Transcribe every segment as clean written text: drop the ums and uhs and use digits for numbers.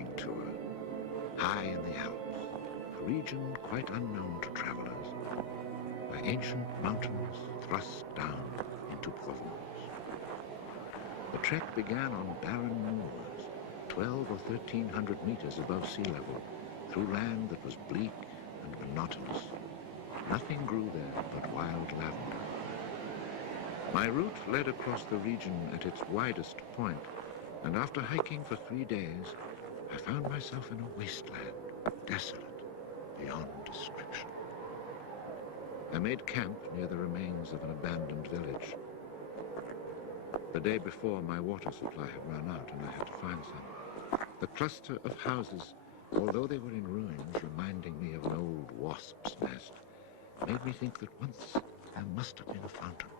walking tour, high in the Alps, a region quite unknown to travelers, where ancient mountains thrust down into Provence. The trek began on barren moors, 12 or 1,300 meters above sea level, through land that was bleak and monotonous. Nothing grew there but wild lavender. My route led across the region at its widest point, and after hiking for 3 days, I found myself in a wasteland, desolate beyond description. I made camp near the remains of an abandoned village. The day before, my water supply had run out, and I had to find some. The cluster of houses, although they were in ruins, reminding me of an old wasp's nest, made me think that once there must have been a fountain,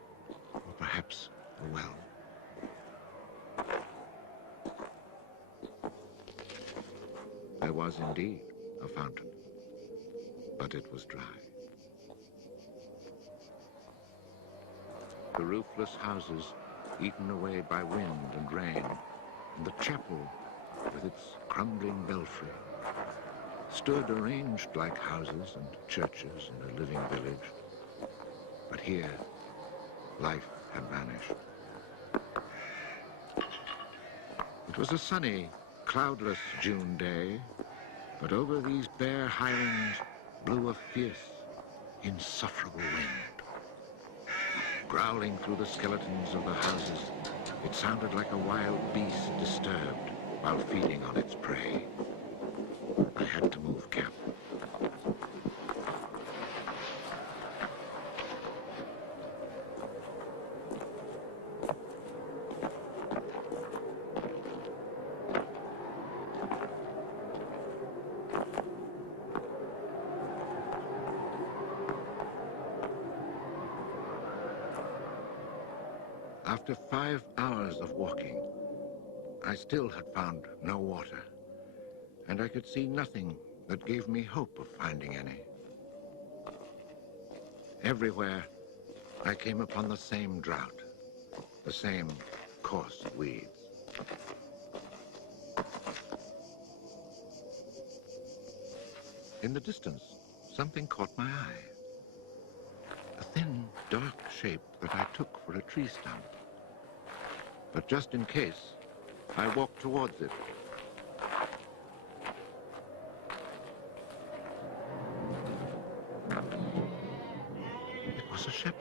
or perhaps a well. There was indeed a fountain, but it was dry. The roofless houses, eaten away by wind and rain, and the chapel, with its crumbling belfry, stood arranged like houses and churches in a living village. But here, life had vanished. It was a sunny, cloudless June day, but over these bare highlands blew a fierce, insufferable wind. Growling through the skeletons of the houses, it sounded like a wild beast disturbed while feeding on its prey. I had to move camp. After 5 hours of walking, I still had found no water, and I could see nothing that gave me hope of finding any. Everywhere, I came upon the same drought, the same coarse weeds. In the distance, something caught my eye. A thin, dark shape that I took for a tree stump. But just in case, I walked towards it. It was a shepherd,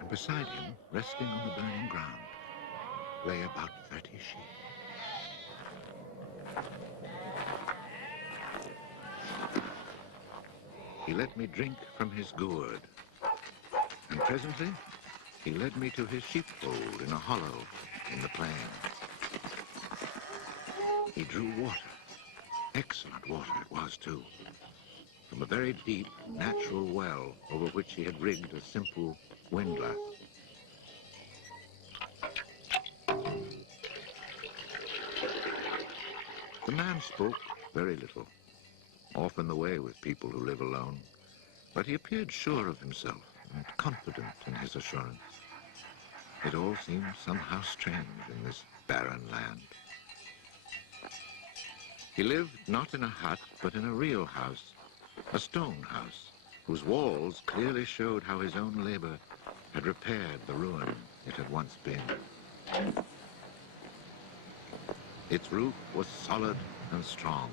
and beside him, resting on the burning ground, lay about 30 sheep. He let me drink from his gourd, and presently he led me to his sheepfold in a hollow in the plain. He drew water. Excellent water it was, too, from a very deep, natural well over which he had rigged a simple windlass. The man spoke very little, often the way with people who live alone, but he appeared sure of himself and confident in his assurance. It all seemed somehow strange in this barren land. He lived not in a hut, but in a real house, a stone house, whose walls clearly showed how his own labor had repaired the ruin it had once been. Its roof was solid and strong,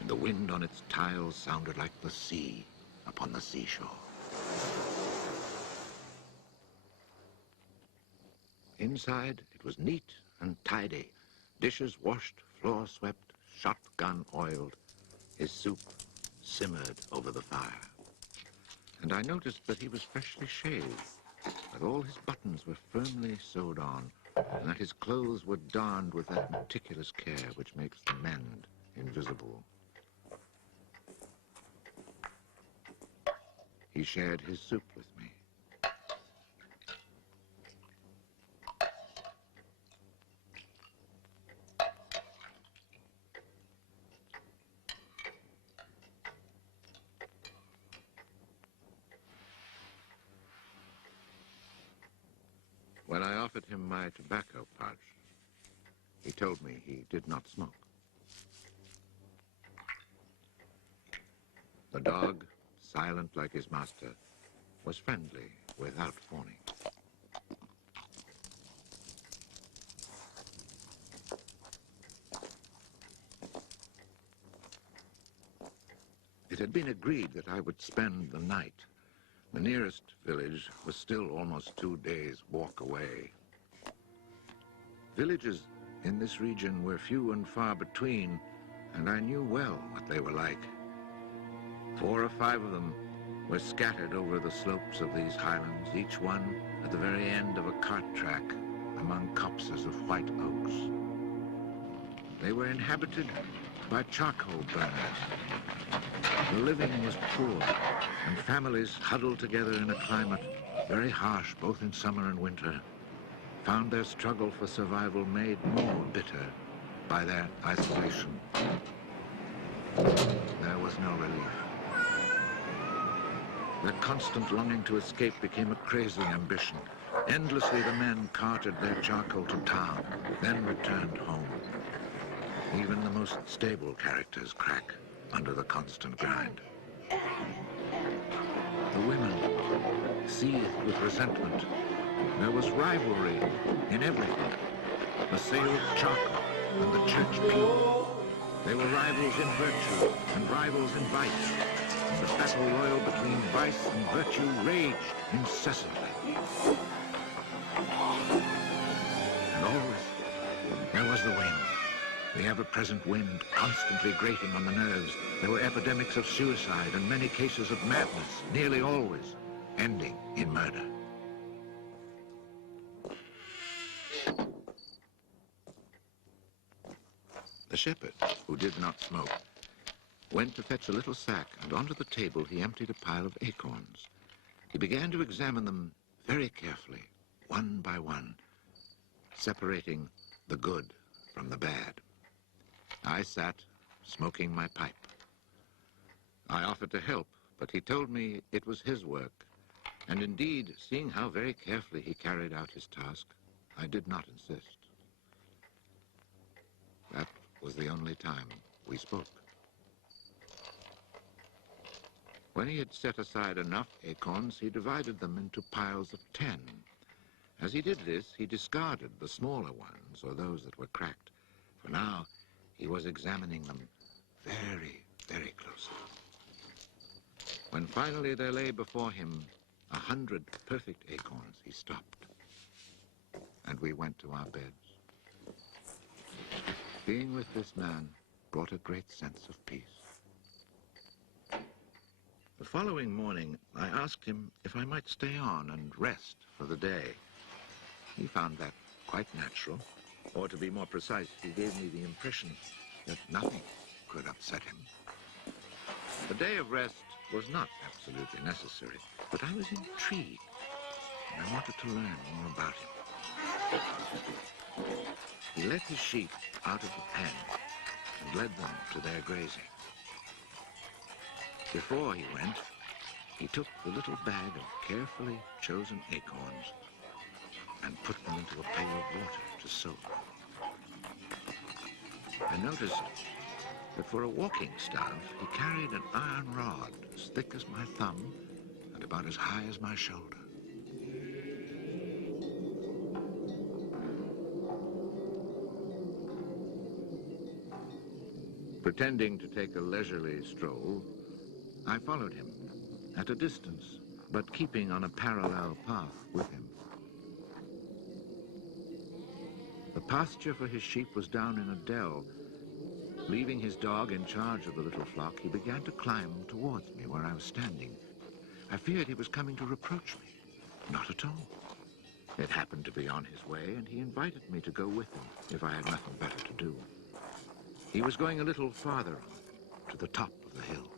and the wind on its tiles sounded like the sea upon the seashore. Inside, it was neat and tidy, dishes washed, floor swept, shotgun oiled. His soup simmered over the fire. And I noticed that he was freshly shaved, that all his buttons were firmly sewed on, and that his clothes were darned with that meticulous care which makes the mend invisible. He shared his soup with me. When I offered him my tobacco pouch, he told me he did not smoke. The dog, silent like his master, was friendly without fawning. It had been agreed that I would spend the night. The nearest village was still almost 2 days' walk away. Villages in this region were few and far between, and I knew well what they were like. 4 or 5 of them were scattered over the slopes of these highlands, each one at the very end of a cart track among copses of white oaks. They were inhabited by charcoal burners. The living was poor, and families huddled together in a climate very harsh both in summer and winter found their struggle for survival made more bitter by their isolation. There was no relief. Their constant longing to escape became a crazy ambition. Endlessly the men carted their charcoal to town, then returned home. Even the most stable characters crack under the constant grind. The women seethed with resentment. There was rivalry in everything. The sale of charcoal and the church pew. They were rivals in virtue and rivals in vice. And the battle royal between vice and virtue raged incessantly. And always there was the wind. The ever-present wind constantly grating on the nerves. There were epidemics of suicide and many cases of madness, nearly always ending in murder. The shepherd, who did not smoke, went to fetch a little sack, and onto the table he emptied a pile of acorns. He began to examine them very carefully, one by one, separating the good from the bad. I sat, smoking my pipe. I offered to help, but he told me it was his work, and indeed, seeing how very carefully he carried out his task, I did not insist. That was the only time we spoke. When he had set aside enough acorns, he divided them into piles of 10. As he did this, he discarded the smaller ones, or those that were cracked, for now he was examining them very, very closely. When finally there lay before him 100 perfect acorns, he stopped, and we went to our beds. Being with this man brought a great sense of peace. The following morning, I asked him if I might stay on and rest for the day. He found that quite natural, or to be more precise, he gave me the impression that nothing could upset him. The day of rest was not absolutely necessary, but I was intrigued, and I wanted to learn more about him. He let his sheep out of the pen and led them to their grazing. Before he went, he took the little bag of carefully chosen acorns and put them into a pail of water to soak. I noticed that for a walking staff, he carried an iron rod as thick as my thumb and about as high as my shoulder. Pretending to take a leisurely stroll, I followed him at a distance, but keeping on a parallel path with him. The pasture for his sheep was down in a dell. Leaving his dog in charge of the little flock, he began to climb towards me where I was standing. I feared he was coming to reproach me. Not at all. It happened to be on his way, and he invited me to go with him if I had nothing better to do. He was going a little farther on, to the top of the hill.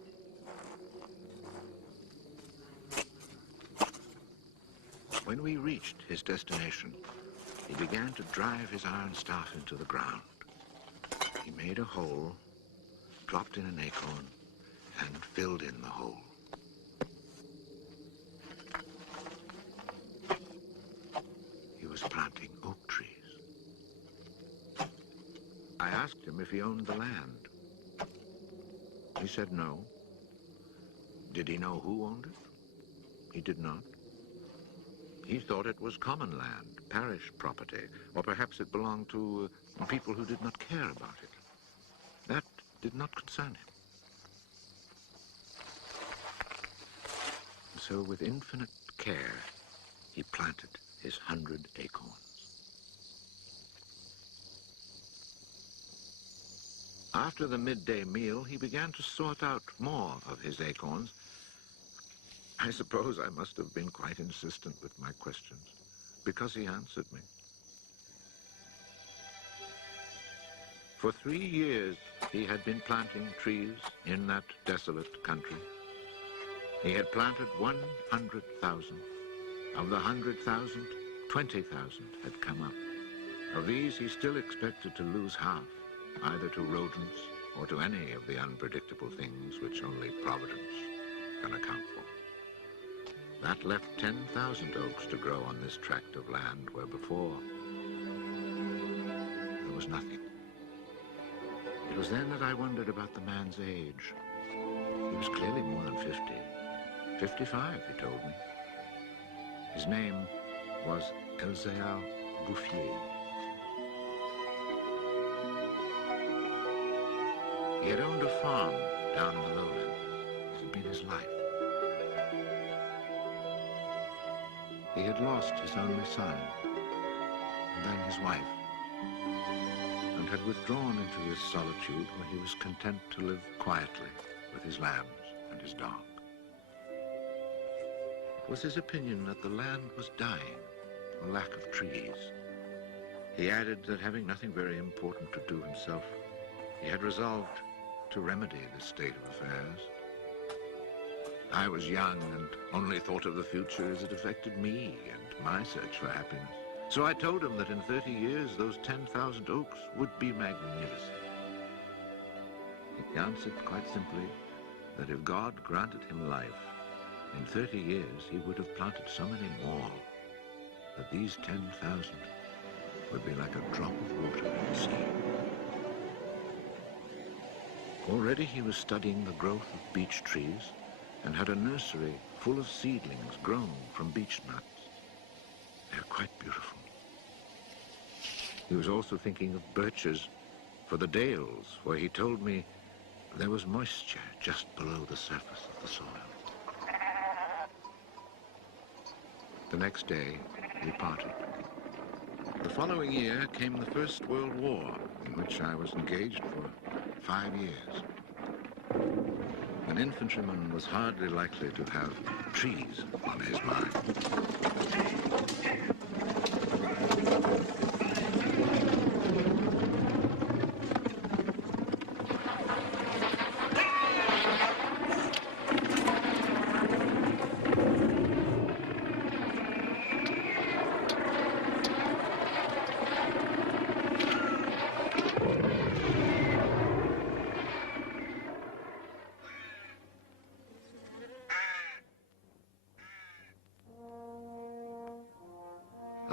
When we reached his destination, he began to drive his iron staff into the ground. He made a hole, dropped in an acorn, and filled in the hole. He was planting oak trees. I asked him if he owned the land. He said no, Did he know who owned it? He did not. He thought it was common land, parish property, or perhaps it belonged to people who did not care about it. That did not concern him. So with infinite care, he planted his 100 acorns. After the midday meal, he began to sort out more of his acorns. I suppose I must have been quite insistent with my questions, because he answered me. For 3 years, he had been planting trees in that desolate country. He had planted 100,000. Of the 100,000, 20,000 had come up. Of these, he still expected to lose half, either to rodents or to any of the unpredictable things which only Providence can account for. That left 10,000 oaks to grow on this tract of land where before there was nothing. It was then that I wondered about the man's age. He was clearly more than 50. 55, he told me. His name was Elzéar Bouffier. He had owned a farm down in the lowlands. It had been his life. He had lost his only son, and then his wife, and had withdrawn into this solitude where he was content to live quietly with his lambs and his dog. It was his opinion that the land was dying for lack of trees. He added that having nothing very important to do himself, he had resolved to remedy this state of affairs. I was young and only thought of the future as it affected me and my search for happiness. So I told him that in 30 years, those 10,000 oaks would be magnificent. He answered quite simply that if God granted him life, in 30 years he would have planted so many more that these 10,000 would be like a drop of water in the sea. Already he was studying the growth of beech trees and had a nursery full of seedlings grown from beech nuts. They're quite beautiful. He was also thinking of birches for the dales, where he told me there was moisture just below the surface of the soil. The next day, we parted. The following year came the First World War, in which I was engaged for 5 years. An infantryman was hardly likely to have trees on his mind.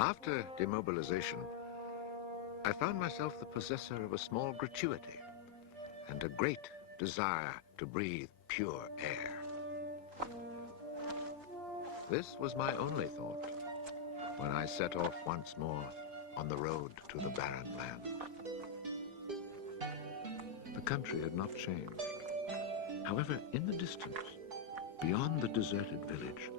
After demobilization, I found myself the possessor of a small gratuity and a great desire to breathe pure air. This was my only thought when I set off once more on the road to the barren land. The country had not changed. However, in the distance, beyond the deserted village,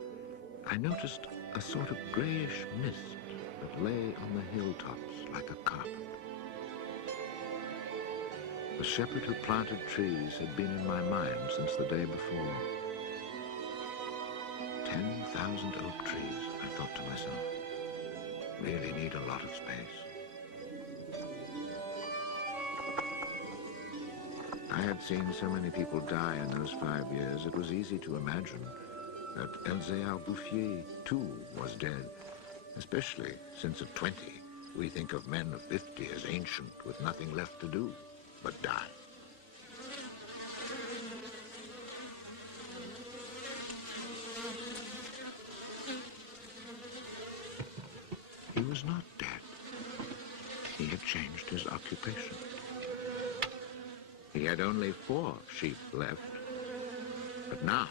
I noticed a sort of grayish mist that lay on the hilltops like a carpet. The shepherd who planted trees had been in my mind since the day before. 10,000 oak trees, I thought to myself, really need a lot of space. I had seen so many people die in those 5 years, it was easy to imagine that Elzéar Bouffier, too, was dead, especially since at 20, we think of men of 50 as ancient with nothing left to do but die. He was not dead. He had changed his occupation. He had only 4 sheep left, but now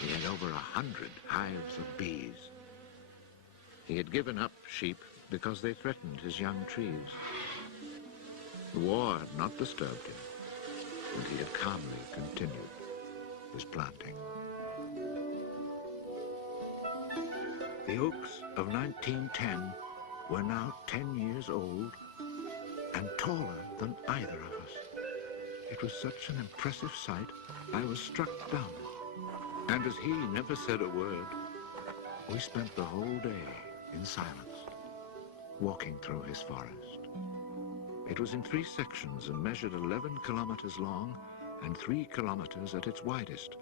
He had over 100 hives of bees. He had given up sheep because they threatened his young trees. The war had not disturbed him, and he had calmly continued his planting. The oaks of 1910 were now 10 years old and taller than either of us. It was such an impressive sight, I was struck dumb. And as he never said a word, we spent the whole day in silence, walking through his forest. It was in 3 sections and measured 11 kilometers long and 3 kilometers at its widest.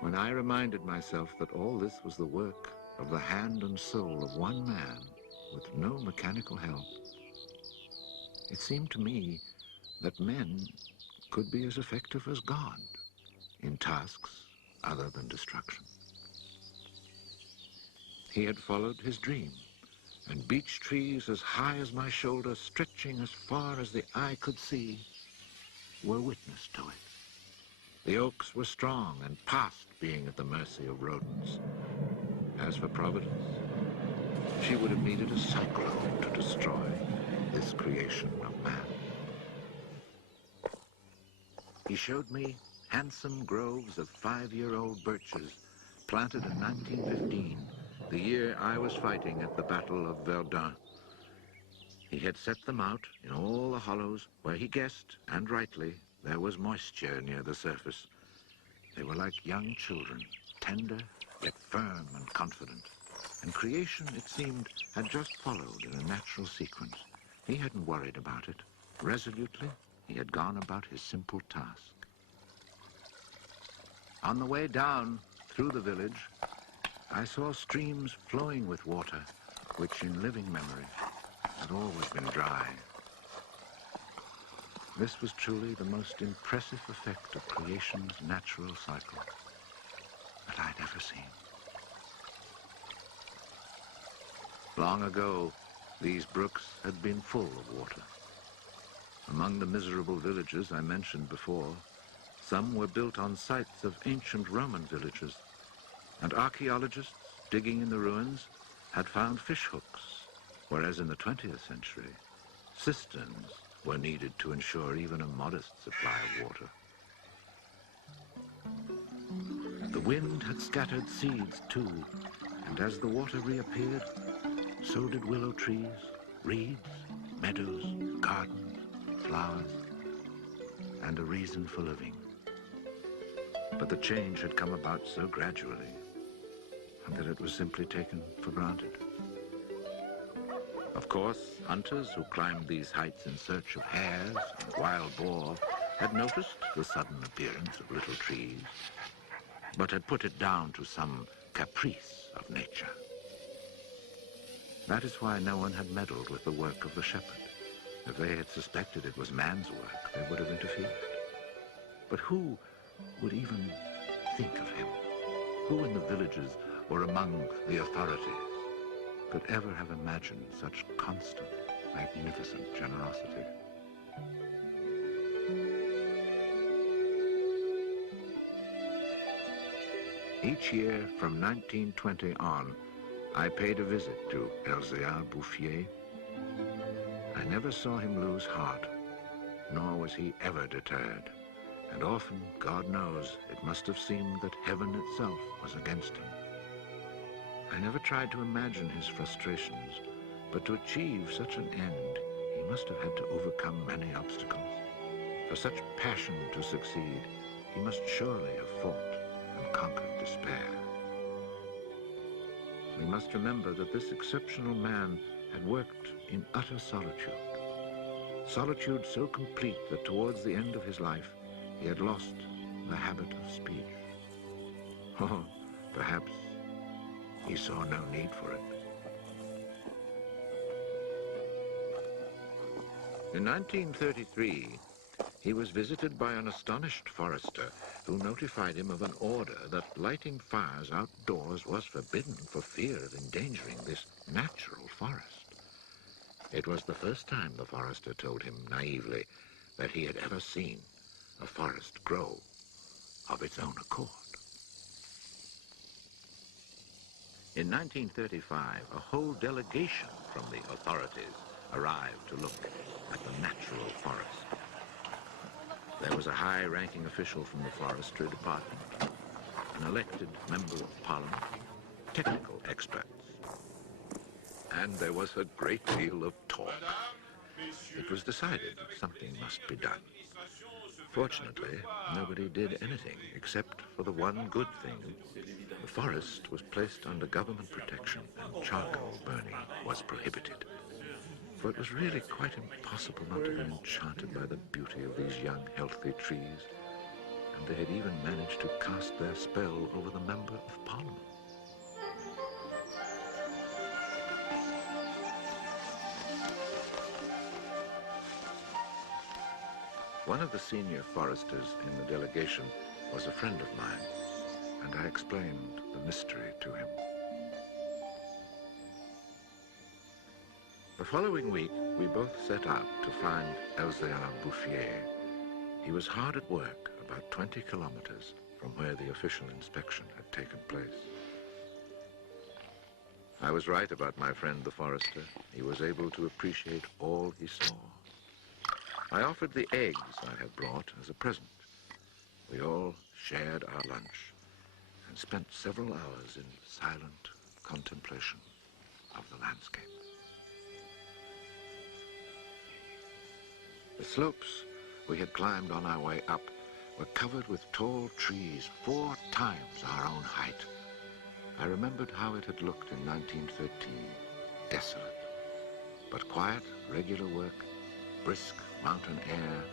When I reminded myself that all this was the work of the hand and soul of one man with no mechanical help, it seemed to me that men could be as effective as God in tasks other than destruction. He had followed his dream, and beech trees as high as my shoulder, stretching as far as the eye could see, were witness to it. The oaks were strong and past being at the mercy of rodents. As for Providence, she would have needed a cyclone to destroy this creation of man. He showed me handsome groves of 5-year-old birches planted in 1915, the year I was fighting at the Battle of Verdun. He had set them out in all the hollows where he guessed, and rightly, there was moisture near the surface. They were like young children, tender yet firm and confident. And creation, it seemed, had just followed in a natural sequence. He hadn't worried about it. Resolutely, he had gone about his simple task. On the way down through the village, I saw streams flowing with water, which in living memory had always been dry. This was truly the most impressive effect of creation's natural cycle that I'd ever seen. Long ago, these brooks had been full of water. Among the miserable villages I mentioned before, some were built on sites of ancient Roman villages, and archaeologists digging in the ruins had found fish hooks, whereas in the 20th century, cisterns were needed to ensure even a modest supply of water. The wind had scattered seeds too, and as the water reappeared, so did willow trees, reeds, meadows, gardens, flowers, and a reason for living. But the change had come about so gradually, and that it was simply taken for granted. Of course, hunters who climbed these heights in search of hares and wild boar had noticed the sudden appearance of little trees, but had put it down to some caprice of nature. That is why no one had meddled with the work of the shepherd. If they had suspected it was man's work, they would have interfered. But who would even think of him? Who in the villages or among the authorities could ever have imagined such constant, magnificent generosity? Each year from 1920 on, I paid a visit to Elzéar Bouffier. I never saw him lose heart, nor was he ever deterred. And often, God knows, it must have seemed that heaven itself was against him. I never tried to imagine his frustrations, but to achieve such an end, he must have had to overcome many obstacles. For such passion to succeed, he must surely have fought and conquered despair. We must remember that this exceptional man had worked in utter solitude. Solitude so complete that towards the end of his life, he had lost the habit of speech. Oh, perhaps he saw no need for it. In 1933, he was visited by an astonished forester who notified him of an order that lighting fires outdoors was forbidden for fear of endangering this natural forest. It was the first time, the forester told him naively, that he had ever seen a forest grow of its own accord. In 1935, a whole delegation from the authorities arrived to look at the natural forest. There was a high-ranking official from the Forestry Department, an elected member of Parliament, technical experts. And there was a great deal of talk. It was decided that something must be done. Fortunately, nobody did anything except for the one good thing. The forest was placed under government protection and charcoal burning was prohibited. For it was really quite impossible not to be enchanted by the beauty of these young, healthy trees. And they had even managed to cast their spell over the Member of Parliament. One of the senior foresters in the delegation was a friend of mine, and I explained the mystery to him. The following week, we both set out to find Elzéar Bouffier. He was hard at work, about 20 kilometers from where the official inspection had taken place. I was right about my friend the forester. He was able to appreciate all he saw. I offered the eggs I had brought as a present. We all shared our lunch and spent several hours in silent contemplation of the landscape. The slopes we had climbed on our way up were covered with tall trees 4 times our own height. I remembered how it had looked in 1913, desolate, but quiet, regular work, brisk mountain air,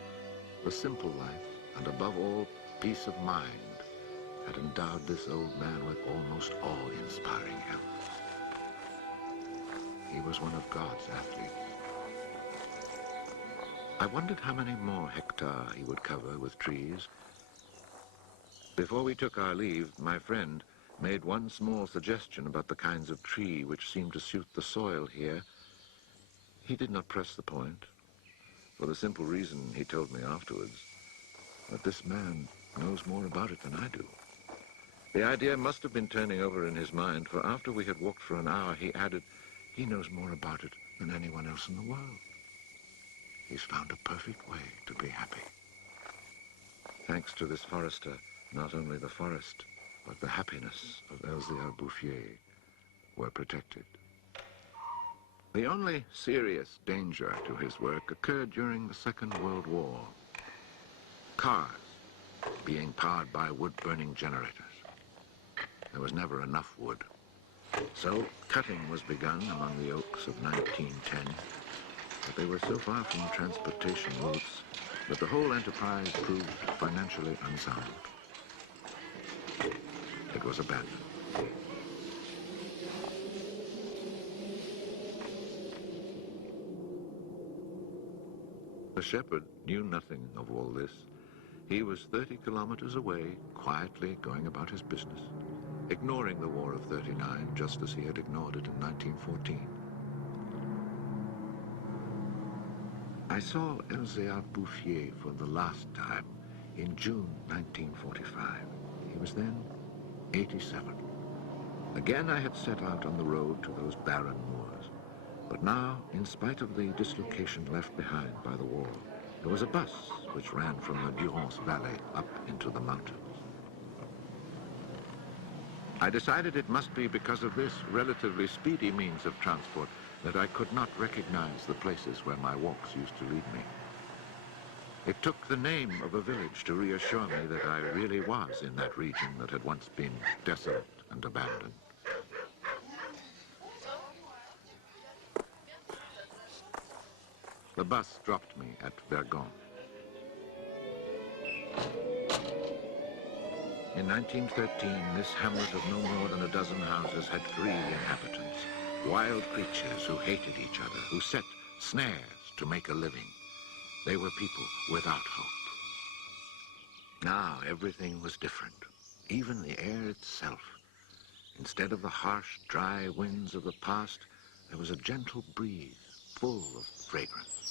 the simple life, and above all, peace of mind, had endowed this old man with almost awe-inspiring health. He was one of God's athletes. I wondered how many more hectares he would cover with trees. Before we took our leave, my friend made one small suggestion about the kinds of tree which seemed to suit the soil here. He did not press the point, for the simple reason, he told me afterwards, that this man knows more about it than I do. The idea must have been turning over in his mind, for after we had walked for an hour, he added, he knows more about it than anyone else in the world. He's found a perfect way to be happy. Thanks to this forester, not only the forest, but the happiness of Elzéar Bouffier were protected. The only serious danger to his work occurred during the Second World War. Cars being powered by wood-burning generators. There was never enough wood. So cutting was begun among the oaks of 1910, but they were so far from transportation routes that the whole enterprise proved financially unsound. It was abandoned. The shepherd knew nothing of all this. He was 30 kilometers away, quietly going about his business, ignoring the War of '39 just as he had ignored it in 1914. I saw Elzéar Bouffier for the last time in June 1945. He was then 87. Again I had set out on the road to those barren moors. But now, in spite of the dislocation left behind by the war, there was a bus which ran from the Durance Valley up into the mountains. I decided it must be because of this relatively speedy means of transport that I could not recognize the places where my walks used to lead me. It took the name of a village to reassure me that I really was in that region that had once been desolate and abandoned. The bus dropped me at Vergon. In 1913, this hamlet of no more than a dozen houses had 3 inhabitants, wild creatures who hated each other, who set snares to make a living. They were people without hope. Now everything was different, even the air itself. Instead of the harsh, dry winds of the past, there was a gentle breeze full of fragrance.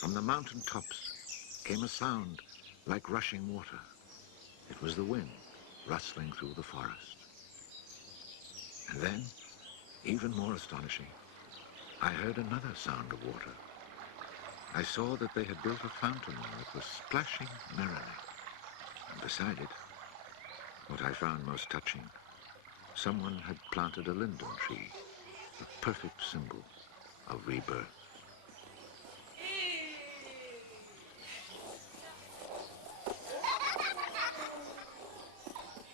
From the mountain tops came a sound like rushing water. It was the wind rustling through the forest. And then, even more astonishing, I heard another sound of water. I saw that they had built a fountain that was splashing merrily. And beside it, what I found most touching, someone had planted a linden tree, a perfect symbol of rebirth.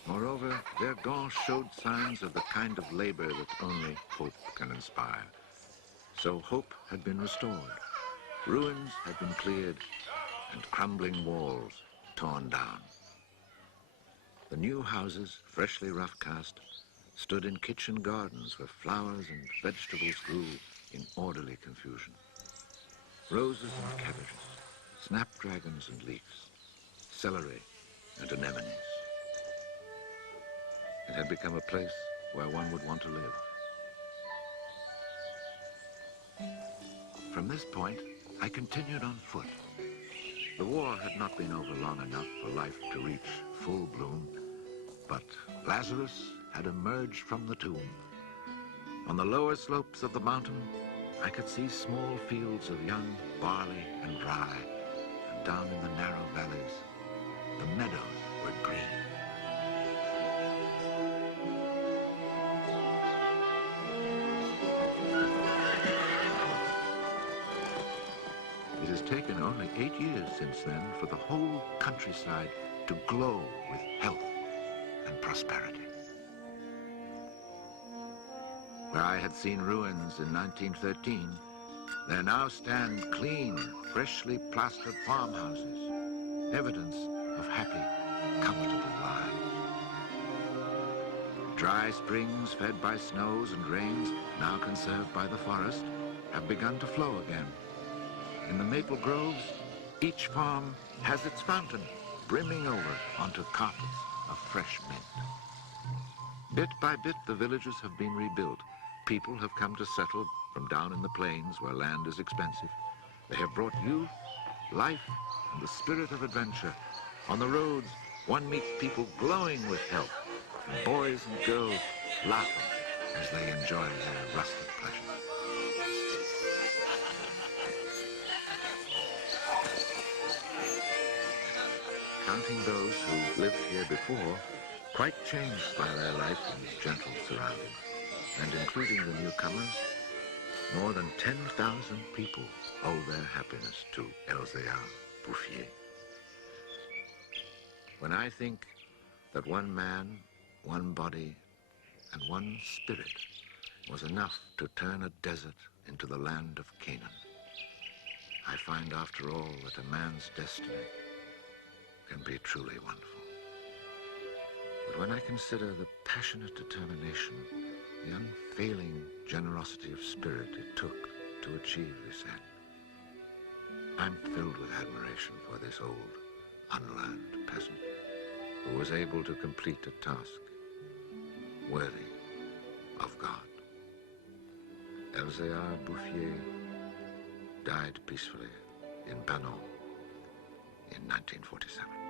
Moreover, Verdun showed signs of the kind of labor that only hope can inspire. So hope had been restored. Ruins had been cleared and crumbling walls torn down. The new houses, freshly rough-cast, stood in kitchen gardens where flowers and vegetables grew in orderly confusion. Roses and cabbages, snapdragons and leeks, celery and anemones. It had become a place where one would want to live. From this point, I continued on foot. The war had not been over long enough for life to reach full bloom, but Lazarus had emerged from the tomb. On the lower slopes of the mountain, I could see small fields of young barley and rye, and down in the narrow valleys, the meadows were green. It has taken only 8 years since then for the whole countryside to glow with health and prosperity. Where I had seen ruins in 1913, there now stand clean, freshly plastered farmhouses, evidence of happy, comfortable lives. Dry springs fed by snows and rains, now conserved by the forest, have begun to flow again. In the maple groves, each farm has its fountain brimming over onto carpets of fresh mint. Bit by bit, the villages have been rebuilt. People have come to settle from down in the plains where land is expensive. They have brought youth, life, and the spirit of adventure. On the roads, one meets people glowing with health, and boys and girls laughing as they enjoy their rustic pleasures. Counting those who lived here before, quite changed by their life in gentle surroundings, and including the newcomers, more than 10,000 people owe their happiness to Elzéar Bouffier. When I think that one man, one body, and one spirit was enough to turn a desert into the land of Canaan, I find after all that a man's destiny can be truly wonderful. But when I consider the passionate determination, the unfailing generosity of spirit it took to achieve this end, I'm filled with admiration for this old, unlearned peasant who was able to complete a task worthy of God. Elzéar Bouffier died peacefully in Banon in 1947.